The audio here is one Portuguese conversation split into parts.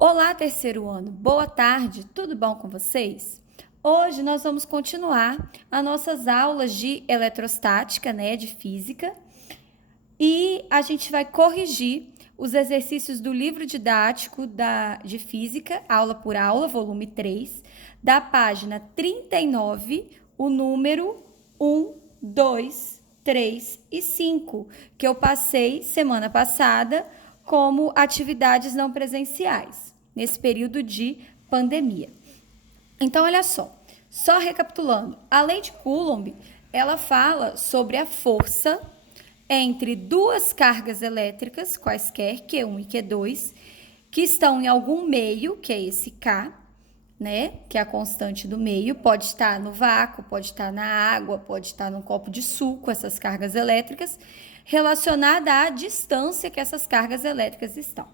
Olá, terceiro ano. Boa tarde, tudo bom com vocês? Hoje nós vamos continuar as nossas aulas de eletrostática, de física, e a gente vai corrigir os exercícios do livro didático de física, aula por aula, volume 3, da página 39, o número 1, 2, 3 e 5, que eu passei semana passada como atividades não presenciais, nesse período de pandemia. Então, olha só recapitulando, a lei de Coulomb, ela fala sobre a força entre duas cargas elétricas, quaisquer, Q1 e Q2, que estão em algum meio, que é esse K, que é a constante do meio, pode estar no vácuo, pode estar na água, pode estar num copo de suco, essas cargas elétricas, relacionada à distância que essas cargas elétricas estão.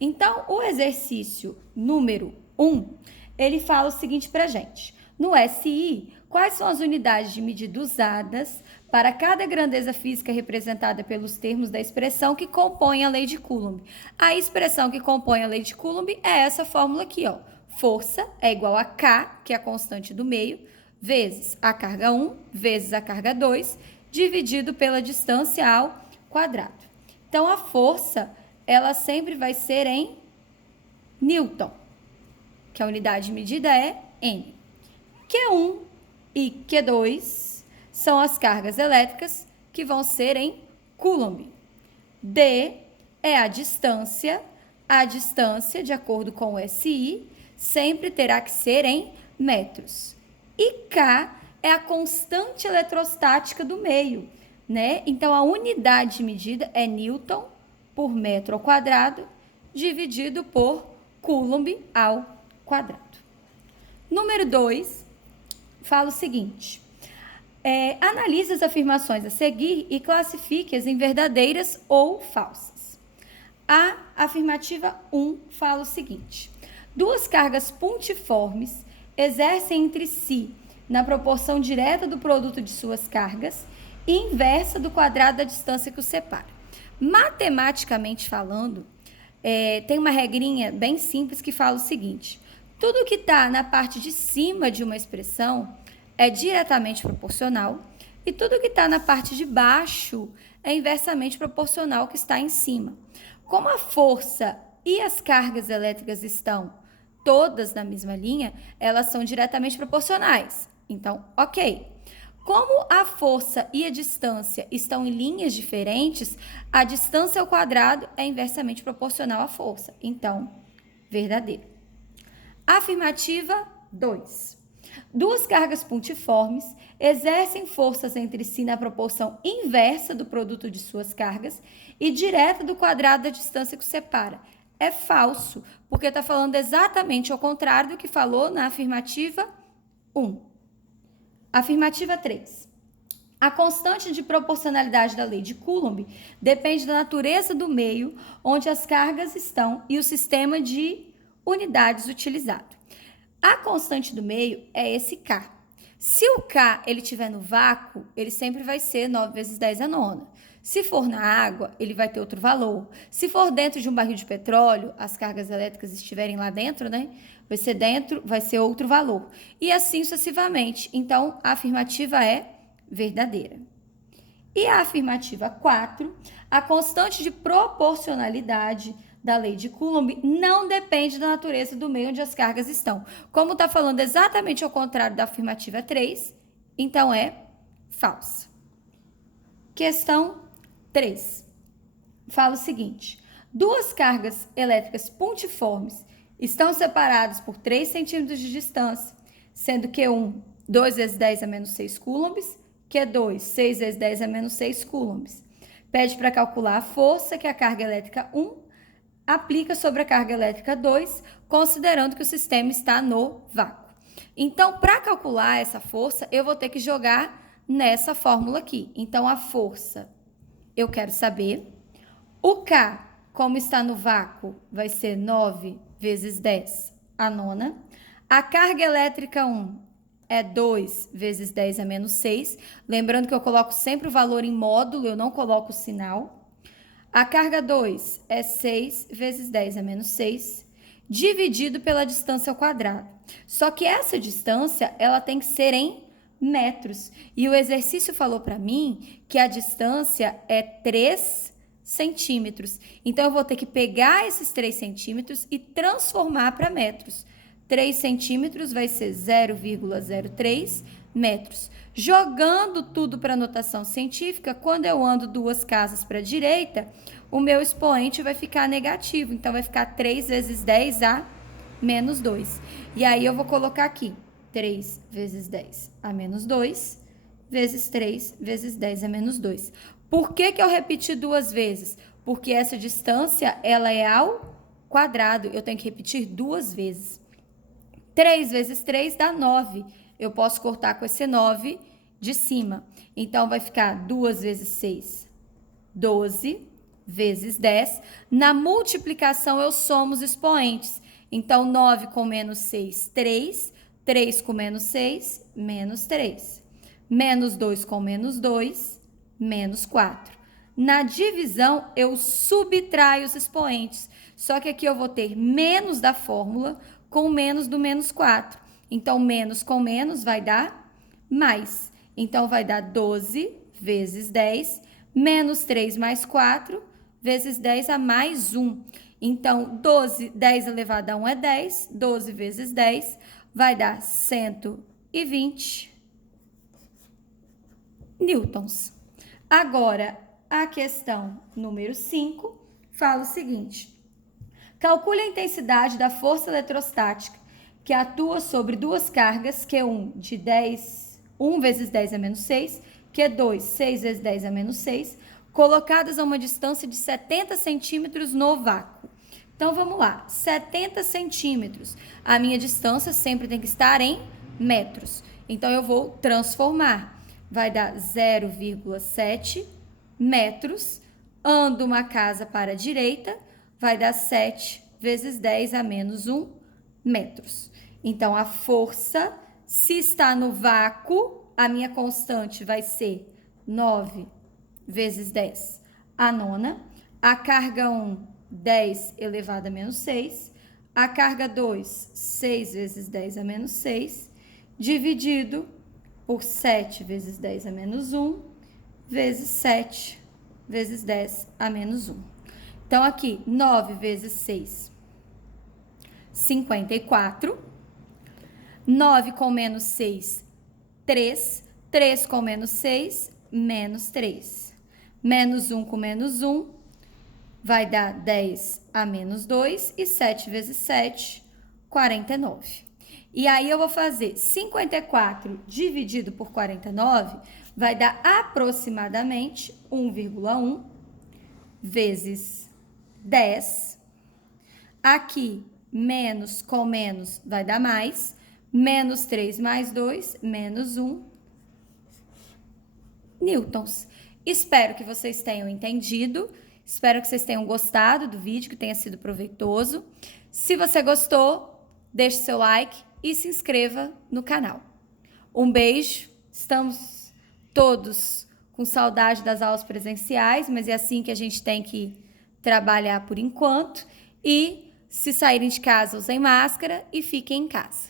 Então, o exercício número 1, ele fala o seguinte para a gente. No SI, quais são as unidades de medida usadas para cada grandeza física representada pelos termos da expressão que compõe a lei de Coulomb? A expressão que compõe a lei de Coulomb é essa fórmula aqui, ó. Força é igual a K, que é a constante do meio, vezes a carga 1, vezes a carga 2, dividido pela distância ao quadrado. Então, a força, ela sempre vai ser em Newton, que a unidade de medida é N. Q1 e Q2 são as cargas elétricas que vão ser em Coulomb. D é a distância, de acordo com o SI, sempre terá que ser em metros. E K é a constante eletrostática do meio, Então, a unidade de medida é Newton por metro ao quadrado, dividido por Coulomb ao quadrado. Número 2, fala o seguinte. Analise as afirmações a seguir e classifique-as em verdadeiras ou falsas. A afirmativa 1 fala o seguinte. Duas cargas pontiformes exercem entre si na proporção direta do produto de suas cargas e inversa do quadrado da distância que os separa. Matematicamente falando, tem uma regrinha bem simples que fala o seguinte. Tudo que está na parte de cima de uma expressão é diretamente proporcional e tudo que está na parte de baixo é inversamente proporcional ao que está em cima. Como a força e as cargas elétricas estão todas na mesma linha, elas são diretamente proporcionais. Então, ok. Como a força e a distância estão em linhas diferentes, a distância ao quadrado é inversamente proporcional à força. Então, verdadeiro. Afirmativa 2. Duas cargas pontiformes exercem forças entre si na proporção inversa do produto de suas cargas e direta do quadrado da distância que os separa. É falso, porque está falando exatamente ao contrário do que falou na afirmativa 1. Afirmativa 3. A constante de proporcionalidade da lei de Coulomb depende da natureza do meio onde as cargas estão e o sistema de unidades utilizado. A constante do meio é esse K. Se o K ele estiver no vácuo, ele sempre vai ser 9 vezes 10 a nona. Se for na água, ele vai ter outro valor. Se for dentro de um barril de petróleo, as cargas elétricas estiverem lá dentro, vai ser outro valor. E assim sucessivamente. Então, a afirmativa é verdadeira. E a afirmativa 4, a constante de proporcionalidade da lei de Coulomb não depende da natureza do meio onde as cargas estão. Como está falando exatamente ao contrário da afirmativa 3, então é falsa. Questão 3. Fala o seguinte. Duas cargas elétricas pontiformes estão separadas por 3 centímetros de distância, sendo Q1 2 vezes 10 a menos 6 coulombs, Q2 6 vezes 10 a menos 6 coulombs. Pede para calcular a força que a carga elétrica 1 aplica sobre a carga elétrica 2, considerando que o sistema está no vácuo. Então, para calcular essa força, eu vou ter que jogar nessa fórmula aqui. Então, a força, eu quero saber. O K, como está no vácuo, vai ser 9 vezes 10 a nona. A carga elétrica 1 é 2 vezes 10 a menos 6. Lembrando que eu coloco sempre o valor em módulo, eu não coloco o sinal. A carga 2 é 6 vezes 10 a menos 6, dividido pela distância ao quadrado. Só que essa distância, ela tem que ser em metros. E o exercício falou para mim que a distância é 3 centímetros. Então, eu vou ter que pegar esses 3 centímetros e transformar para metros. 3 centímetros vai ser 0,03 metros. Jogando tudo para notação científica, quando eu ando 2 casas para a direita, o meu expoente vai ficar negativo. Então, vai ficar 3 vezes 10 a menos 2. E aí, eu vou colocar aqui 3 vezes 10 a menos 2, vezes 3 vezes 10 a menos 2. Por que eu repeti 2 vezes? Porque essa distância, ela é ao quadrado. Eu tenho que repetir 2 vezes. 3 vezes 3 dá 9. Eu posso cortar com esse 9 de cima. Então, vai ficar 2 vezes 6, 12, vezes 10. Na multiplicação, eu somo os expoentes. Então, 9 com menos 6, 3. 3 com menos 6, menos 3. Menos 2 com menos 2, menos 4. Na divisão, eu subtraio os expoentes. Só que aqui eu vou ter menos da fórmula com menos do menos 4. Então, menos com menos vai dar mais. Então, vai dar 12 vezes 10, menos 3 mais 4, vezes 10 a mais 1. Então, 12, 10 elevado a 1 é 10. 12 vezes 10 vai dar 120 newtons. Agora, a questão número 5 fala o seguinte. Calcule a intensidade da força eletrostática que atua sobre 2 cargas, Q1 de 10, 1 vezes 10 a menos 6, Q2, 6 vezes 10 a menos 6, colocadas a uma distância de 70 centímetros no vácuo. Então, vamos lá. 70 centímetros. A minha distância sempre tem que estar em metros. Então, eu vou transformar. Vai dar 0,7 metros. Ando uma casa para a direita, vai dar 7 vezes 10 a menos 1 metros. Então, a força, se está no vácuo, a minha constante vai ser 9 vezes 10 a nona. A carga 1, 10 elevado a menos 6. A carga 2, 6 vezes 10 a menos 6, dividido por 7 vezes 10 a menos 1, vezes 7 vezes 10 a menos 1. Então, aqui, 9 vezes 6, 54. 9 com menos 6, 3. 3 com menos 6, menos 3. Menos 1 com menos 1, vai dar 10 a menos 2. E 7 vezes 7, 49. E aí, eu vou fazer 54 dividido por 49, vai dar aproximadamente 1,1 vezes 10. Aqui, menos com menos vai dar mais. Menos 3 mais 2, menos 1 newtons. Espero que vocês tenham entendido. Espero que vocês tenham gostado do vídeo, que tenha sido proveitoso. Se você gostou, deixe seu like e se inscreva no canal. Um beijo. Estamos todos com saudade das aulas presenciais, mas é assim que a gente tem que trabalhar por enquanto. E se saírem de casa, usem máscara e fiquem em casa.